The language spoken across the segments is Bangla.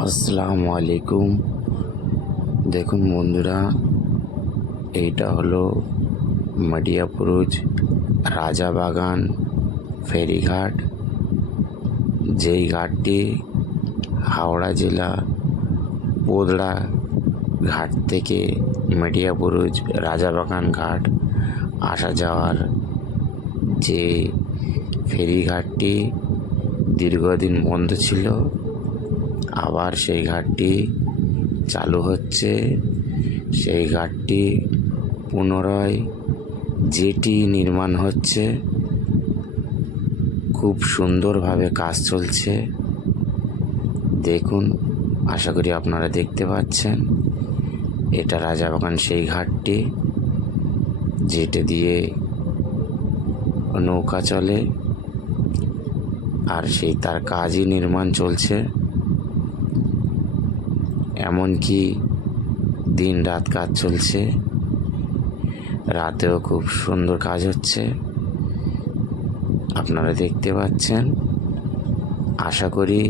আসসালামু আলাইকুম। দেখুন বন্ধুরা, এইটা হলো মাটিয়াপুরুজ রাজাবাগান ফেরিঘাট। যেই ঘাটটি হাওড়া জেলা পোদড়া ঘাট থেকে মাটিয়াপুরুজ রাজাবাগান ঘাট আসা যাওয়ার যে ফেরিঘাটটি দীর্ঘদিন বন্ধ ছিল, আবার সেই ঘাটটি চালু হচ্ছে। সেই ঘাটটি পুনরায় জেটি নির্মাণ হচ্ছে, খুব সুন্দরভাবে কাজ চলছে। দেখুন, আশা করি আপনারা দেখতে পাচ্ছেন, এটা রাজাবাগান সেই ঘাটটি যেটা দিয়ে নৌকা চলে, আর সেই তার কাজই নির্মাণ চলছে। এমনকি দিন রাত কাজ চলছে, রাতেও খুব সুন্দর কাজ হচ্ছে, আপনারা দেখতে পাচ্ছেন। আশা করি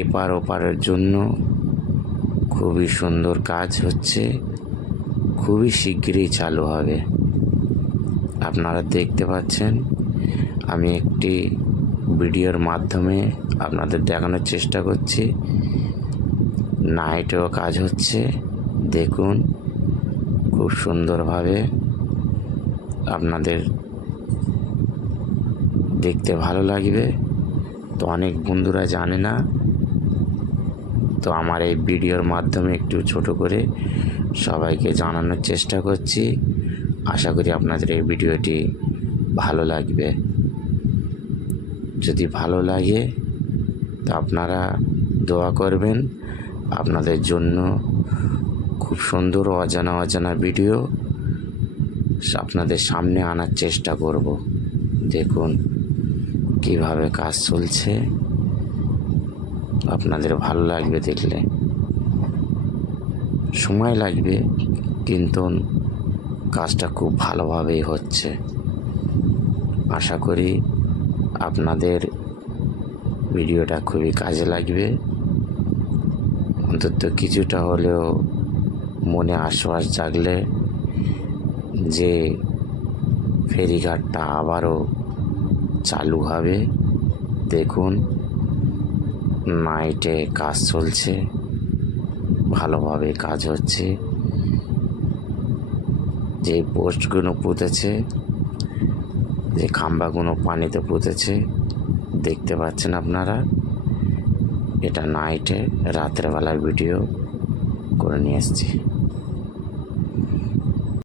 এপার ওপারের জন্য খুবই সুন্দর কাজ হচ্ছে, খুবই শিগগিরই চালু হবে। আপনারা দেখতে পাচ্ছেন, আমি একটি ভিডিওর মাধ্যমে আপনাদের দেখানোর চেষ্টা করছি। নাইটেও কাজ হচ্ছে, দেখুন খুব সুন্দরভাবে। আপনাদের দেখতে ভালো লাগবে। তো অনেক বন্ধুরা জানে না, তো আমার এই ভিডিওর মাধ্যমে একটু ছোট করে সবাইকে জানানোর চেষ্টা করছি। আশা করি আপনাদের এই ভিডিওটি ভালো লাগবে। যদি ভালো লাগে তো আপনারা দোয়া করবেন। আপনাদের জন্য খুব সুন্দর অজানা ভিডিও আপনাদের সামনে আনার চেষ্টা করব। দেখুন কিভাবে কাজ চলছে, আপনাদের ভালো লাগবে দেখলে। সময় লাগবে, কিন্তু কাজটা খুব ভালোভাবেই হচ্ছে। আশা করি আপনাদের ভিডিওটা খুবই কাজে লাগবে। অন্তত কিছুটা হলেও মনে আশ্বাস জাগলে যে ফেরিঘাটটা আবারও চালু হবে। দেখুন নাইটে কাজ চলছে, ভালোভাবে কাজ হচ্ছে। যে পোস্টগুলো পুঁতেছে, যে খাম্বাগুলো পানিতে পুঁতেছে, দেখতে পাচ্ছেন আপনারা। এটা নাইটে রাতের বেলার ভিডিও করে নিয়ে এসেছি।